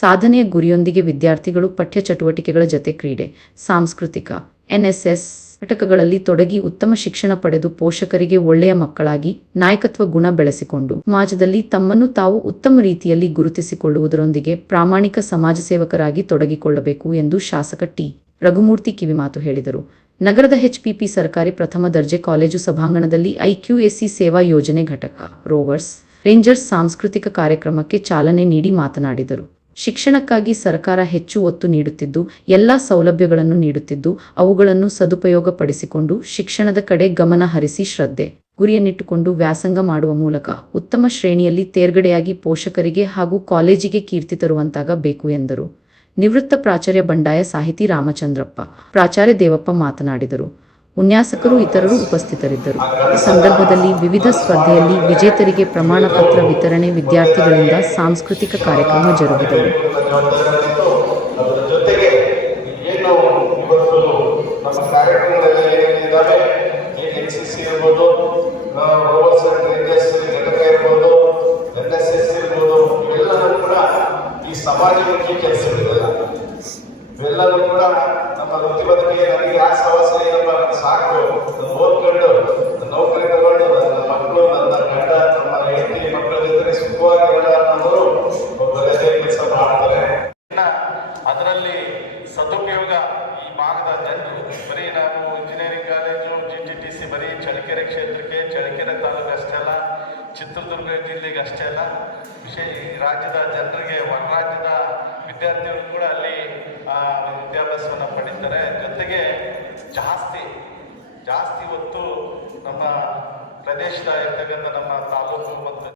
ಸಾಧನೆಯ ಗುರಿಯೊಂದಿಗೆ ವಿದ್ಯಾರ್ಥಿಗಳು ಪಠ್ಯ ಚಟುವಟಿಕೆಗಳ ಜತೆ ಕ್ರೀಡೆ, ಸಾಂಸ್ಕೃತಿಕ, ಎನ್ಎಸ್ಎಸ್ ಘಟಕಗಳಲ್ಲಿ ತೊಡಗಿ ಉತ್ತಮ ಶಿಕ್ಷಣ ಪಡೆದು ಪೋಷಕರಿಗೆ ಒಳ್ಳೆಯ ಮಕ್ಕಳಾಗಿ ನಾಯಕತ್ವ ಗುಣ ಬೆಳೆಸಿಕೊಂಡು, ಸಮಾಜದಲ್ಲಿ ತಮ್ಮನ್ನು ತಾವು ಉತ್ತಮ ರೀತಿಯಲ್ಲಿ ಗುರುತಿಸಿಕೊಳ್ಳುವುದರೊಂದಿಗೆ ಪ್ರಾಮಾಣಿಕ ಸಮಾಜ ಸೇವಕರಾಗಿ ತೊಡಗಿಕೊಳ್ಳಬೇಕು ಎಂದು ಶಾಸಕ ಟಿ. ರಘುಮೂರ್ತಿ ಕಿವಿಮಾತು ಹೇಳಿದರು. ನಗರದ ಎಚ್ಪಿಪಿ ಸರ್ಕಾರಿ ಪ್ರಥಮ ದರ್ಜೆ ಕಾಲೇಜು ಸಭಾಂಗಣದಲ್ಲಿ ಐಕ್ಯೂಎಸ್ಸಿ ಸೇವಾ ಯೋಜನೆ ಘಟಕ, ರೋವರ್ಸ್ ರೇಂಜರ್ಸ್ ಸಾಂಸ್ಕೃತಿಕ ಕಾರ್ಯಕ್ರಮಕ್ಕೆ ಚಾಲನೆ ನೀಡಿ ಮಾತನಾಡಿದರು. ಶಿಕ್ಷಣಕ್ಕಾಗಿ ಸರ್ಕಾರ ಹೆಚ್ಚು ಒತ್ತು ನೀಡುತ್ತಿದ್ದು, ಎಲ್ಲ ಸೌಲಭ್ಯಗಳನ್ನು ನೀಡುತ್ತಿದ್ದು, ಅವುಗಳನ್ನು ಸದುಪಯೋಗಪಡಿಸಿಕೊಂಡು ಶಿಕ್ಷಣದ ಕಡೆ ಗಮನ ಹರಿಸಿ ಶ್ರದ್ಧೆ. ಗುರಿಯನ್ನಿಟ್ಟುಕೊಂಡು ವ್ಯಾಸಂಗ ಮಾಡುವ ಮೂಲಕ ಉತ್ತಮ ಶ್ರೇಣಿಯಲ್ಲಿ ತೇರ್ಗಡೆಯಾಗಿ ಪೋಷಕರಿಗೆ ಹಾಗೂ ಕಾಲೇಜಿಗೆ ಕೀರ್ತಿ ತರುವಂತಾಗಬೇಕು ಎಂದರು. ನಿವೃತ್ತ ಪ್ರಾಚಾರ್ಯ ಬಂಡಾಯ ಸಾಹಿತಿ ರಾಮಚಂದ್ರಪ್ಪ, ಪ್ರಾಚಾರ್ಯ ದೇವಪ್ಪ ಮಾತನಾಡಿದರು. ಉನ್ಯಾಸಕರು ಇತರರು ಉಪಸ್ಥಿತರಿದ್ದರು. ಈ ಸಂದರ್ಭದಲ್ಲಿ ವಿವಿಧ ಸ್ಪರ್ಧೆಯಲ್ಲಿ ವಿಜೇತರಿಗೆ ಪ್ರಮಾಣ ಪತ್ರ ವಿತರಣೆ ವಿದ್ಯಾರ್ಥಿಗಳಿಂದ ಸಾಂಸ್ಕೃತಿಕ ಕಾರ್ಯಕ್ರಮ ಜರುಗಿದವು. ಅದರ ಜೊತೆಗೆ ಇವೆಲ್ಲರೂ ಕೂಡ ನಮ್ಮ ಏನೇನಿದ್ದಾವೆ ಸದುಪಯೋಗ ಈ ಭಾಗದ ಜನರು. ಬರೀ ನಾನು engineering college G T T C ಬರೀ ಚಳ್ಳಕೆರೆ ಕ್ಷೇತ್ರಕ್ಕೆ, ಚಳ್ಳಕೆರೆ ತಾಲೂಕು ಅಷ್ಟೇ ಅಲ್ಲ ಚಿತ್ರದುರ್ಗ ಜಿಲ್ಲೆಗೆ ಅಷ್ಟೇ ಅಲ್ಲ ವಿಶೇಷ ರಾಜ್ಯದ ಜನರಿಗೆ ಹೊರ ರಾಜ್ಯದ ವಿದ್ಯಾರ್ಥಿಗಳು ಕೂಡ ಅಲ್ಲಿ ವಿದ್ಯಾಭ್ಯಾಸವನ್ನು ಪಡೀತಾರೆ. ಜೊತೆಗೆ ಜಾಸ್ತಿ ಜಾಸ್ತಿ ಹೊತ್ತು ನಮ್ಮ ಪ್ರದೇಶದ ಇರ್ತಕ್ಕಂಥ ನಮ್ಮ ತಾಲೂಕು ಮತ್ತು